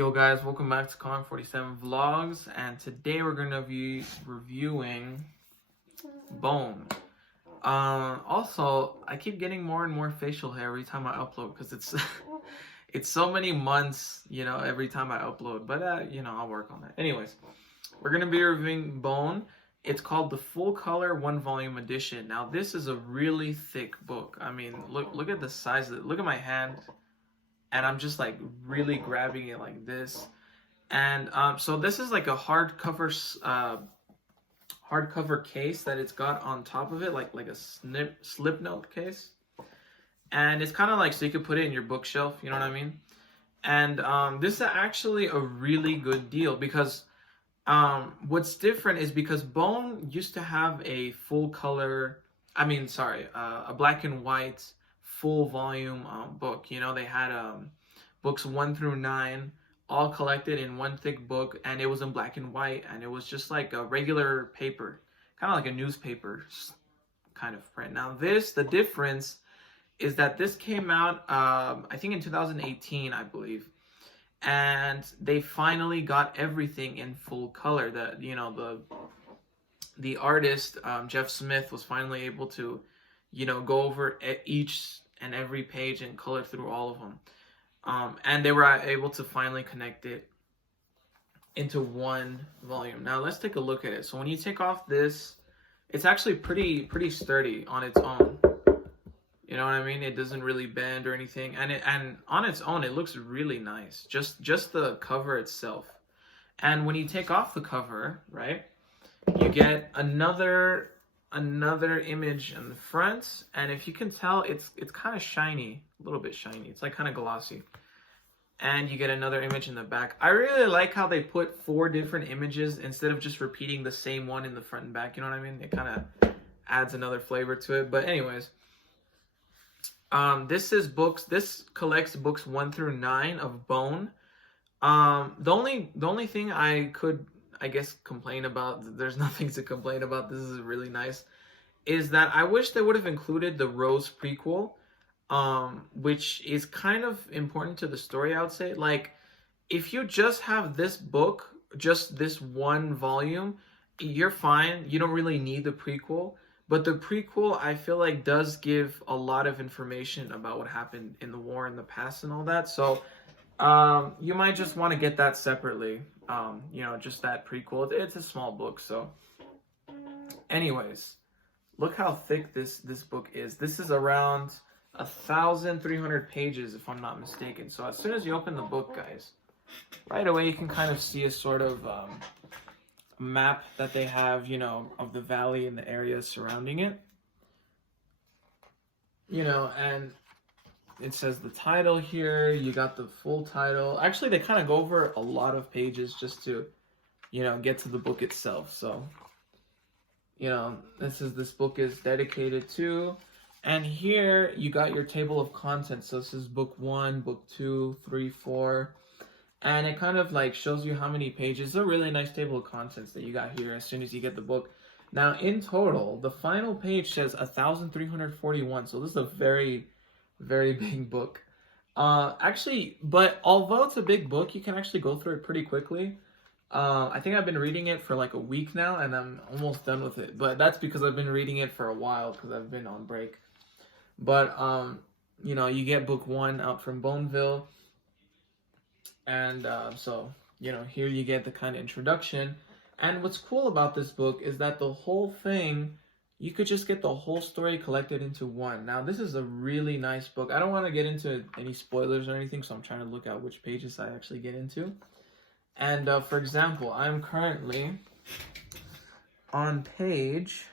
Yo guys, welcome back to Comic47vlogs, and today we're gonna be reviewing Bone. Also, I keep getting more and more facial hair every time I upload because it's it's so many months, every time I upload. But I'll work on that. Anyways, we're gonna be reviewing Bone. It's called the full color 1-volume edition. Now this is a really thick book. I mean, look at the size of it. Look at my hand. And I'm just like really grabbing it like this. And so this is like a hardcover case that it's got on top of it, like a slip note case. And it's kind of like so you could put it in your bookshelf, you know what I mean? And this is actually a really good deal because what's different is because Bone used to have a full color, a black and white full volume book. They had books 1 through 9 all collected in one thick book, and it was in black and white, and it was just like a regular paper, kind of like a newspaper kind of print. Now the difference is that this came out I think in 2018, I believe, and they finally got everything in full color. The artist Jeff Smith was finally able to go over each and every page and color through all of them. And they were able to finally connect it into one volume. Now let's take a look at it. So when you take off this, it's actually pretty sturdy on its own. You know what I mean? It doesn't really bend or anything. And on its own, it looks really nice. Just the cover itself. And when you take off the cover, right, you get another image in the front, and if you can tell, it's kind of shiny, a little bit shiny. It's like kind of glossy. And you get another image in the back. I really like how they put 4 different images instead of just repeating the same one in the front and back. You know what I mean? It kind of adds another flavor to it. But anyways, this collects books 1 through 9 of Bone. The only thing I could, I guess, complain about, there's nothing to complain about, this is really nice, is that I wish they would have included the Rose prequel, which is kind of important to the story, I would say. Like, if you just have this book, just this 1 volume, you're fine. You don't really need the prequel. But the prequel, I feel like, does give a lot of information about what happened in the war in the past and all that. So you might just want to get that separately. Just that prequel. It's a small book, so. Anyways, look how thick this book is. This is around 1,300 pages, if I'm not mistaken. So as soon as you open the book, guys, right away you can kind of see a sort of map that they have, of the valley and the areas surrounding it. And it says the title here. You got the full title. Actually, they kind of go over a lot of pages just to, get to the book itself. So, this book is dedicated to, and here you got your table of contents. So this is book 1, book 2, 3, 4, and it kind of like shows you how many pages. It's a really nice table of contents that you got here as soon as you get the book. Now, in total, the final page says 1,341. So this is a very, very big book. But although it's a big book, you can actually go through it pretty quickly. I think I've been reading it for like a week now, and I'm almost done with it. But that's because I've been reading it for a while, because I've been on break. But, you get book 1 out from Boneville. And so, here you get the kind of introduction. And what's cool about this book is that the whole thing, you could just get the whole story collected into one. Now, this is a really nice book. I don't want to get into any spoilers or anything, so I'm trying to look at which pages I actually get into. And, for example, I'm currently on page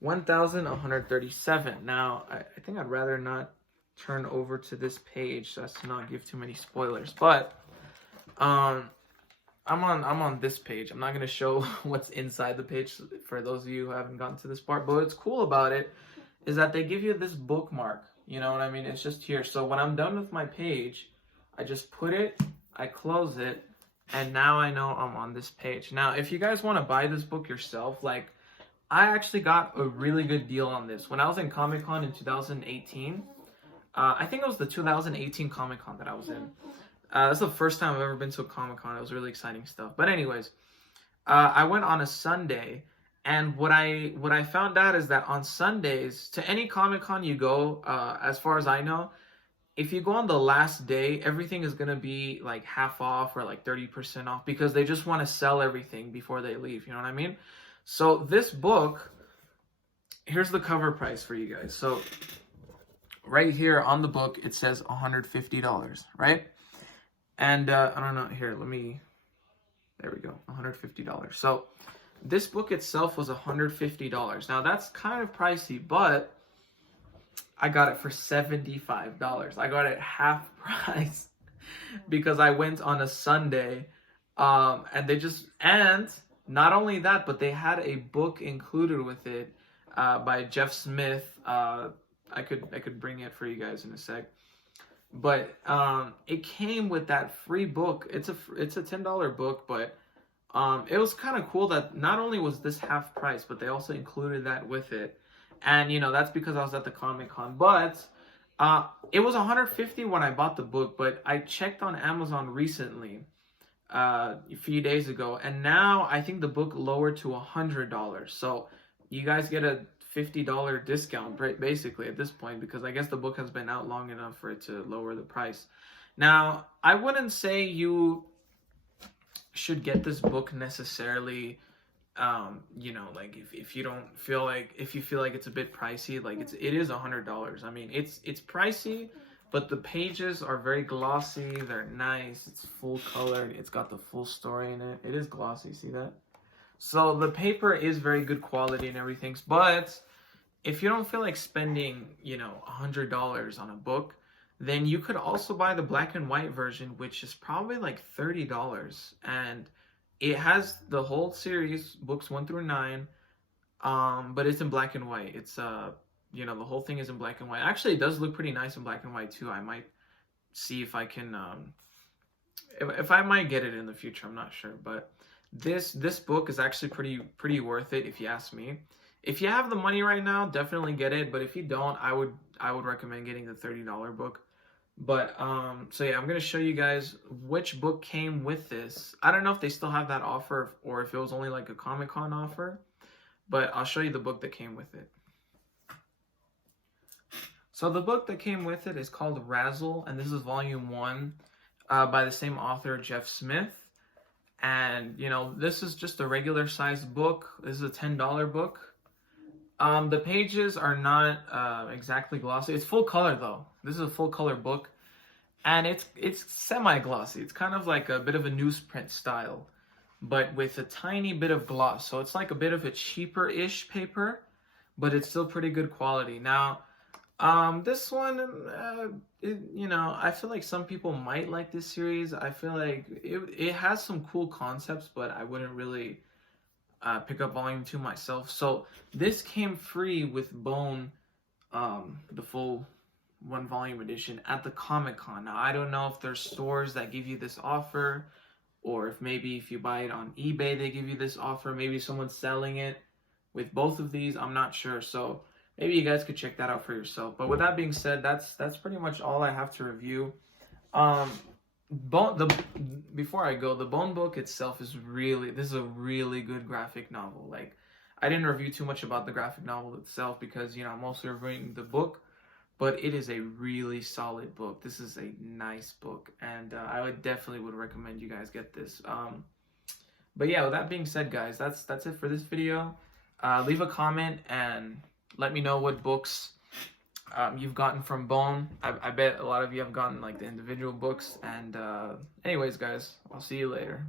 1,137. Now, I think I'd rather not turn over to this page so as to not give too many spoilers. But, I'm on this page. I'm not going to show what's inside the page for those of you who haven't gotten to this part. But what's cool about it is that they give you this bookmark. You know what I mean? It's just here. So when I'm done with my page, I just put it, I close it, and now I know I'm on this page. Now, if you guys want to buy this book yourself, like, I actually got a really good deal on this. When I was in Comic-Con in 2018, I think it was the 2018 Comic-Con that I was in. That's the first time I've ever been to a Comic-Con. It was really exciting stuff. But anyways, I went on a Sunday, and what I found out is that on Sundays, to any Comic-Con you go, as far as I know, if you go on the last day, everything is gonna be like half off or like 30% off because they just want to sell everything before they leave. You know what I mean? So this book, here's the cover price for you guys. So right here on the book, it says $150, right? And I don't know, here, there we go, $150. So this book itself was $150. Now that's kind of pricey, but I got it for $75. I got it half price because I went on a Sunday, and not only that, but they had a book included with it by Jeff Smith. I could bring it for you guys in a sec. But it came with that free book. It's a $10 book, but it was kind of cool that not only was this half price, but they also included that with it. And you know, that's because I was at the Comic-Con. But it was $150 when I bought the book, but I checked on Amazon recently, a few days ago, and now I think the book lowered to $100. So you guys get a $50 discount basically at this point, because I guess the book has been out long enough for it to lower the price. Now, I wouldn't say you should get this book necessarily, you know, like if you don't feel like, if you feel like it's a bit pricey, like it is $100. I mean, it's pricey, but the pages are very glossy, they're nice, it's full colored, it's got the full story in it. It is glossy, see that? So the paper is very good quality and everything, but if you don't feel like spending, you know, $100 on a book, then you could also buy the black and white version, which is probably like $30, and it has the whole series, books 1 through 9, but it's in black and white. It's you know, the whole thing is in black and white. Actually, it does look pretty nice in black and white too. I might see if I can, if I might get it in the future. I'm not sure, but this book is actually pretty worth it if you ask me. If you have the money right now, definitely get it. But if you don't, I would recommend getting the $30 book. But so yeah, I'm gonna show you guys which book came with this. I don't know if they still have that offer or if it was only like a Comic-Con offer, but I'll show you the book that came with it. So the book that came with it is called Razzle, and this is volume 1 by the same author, Jeff Smith. And you know, this is just a regular sized book. This is a $10 book. The pages are not exactly glossy. It's full color though. This is a full color book, and it's semi-glossy. It's kind of like a bit of a newsprint style, but with a tiny bit of gloss. So it's like a bit of a cheaper-ish paper, but it's still pretty good quality. Now, this one, you know, I feel like some people might like this series. I feel like it has some cool concepts, but I wouldn't really pick up volume 2 myself. So this came free with Bone, the full 1 volume edition at the Comic-Con. Now I don't know if there's stores that give you this offer, or if maybe if you buy it on eBay they give you this offer. Maybe someone's selling it with both of these, I'm not sure. So maybe you guys could check that out for yourself. But with that being said, that's pretty much all I have to review. Before I go, the Bone book itself is this is a really good graphic novel. Like, I didn't review too much about the graphic novel itself because, you know, I'm mostly reviewing the book, but it is a really solid book. This is a nice book, and I definitely would recommend you guys get this. But yeah, with that being said, guys, that's it for this video. Leave a comment and let me know what books you've gotten from Bone. I bet a lot of you have gotten like the individual books. And anyways, guys, I'll see you later.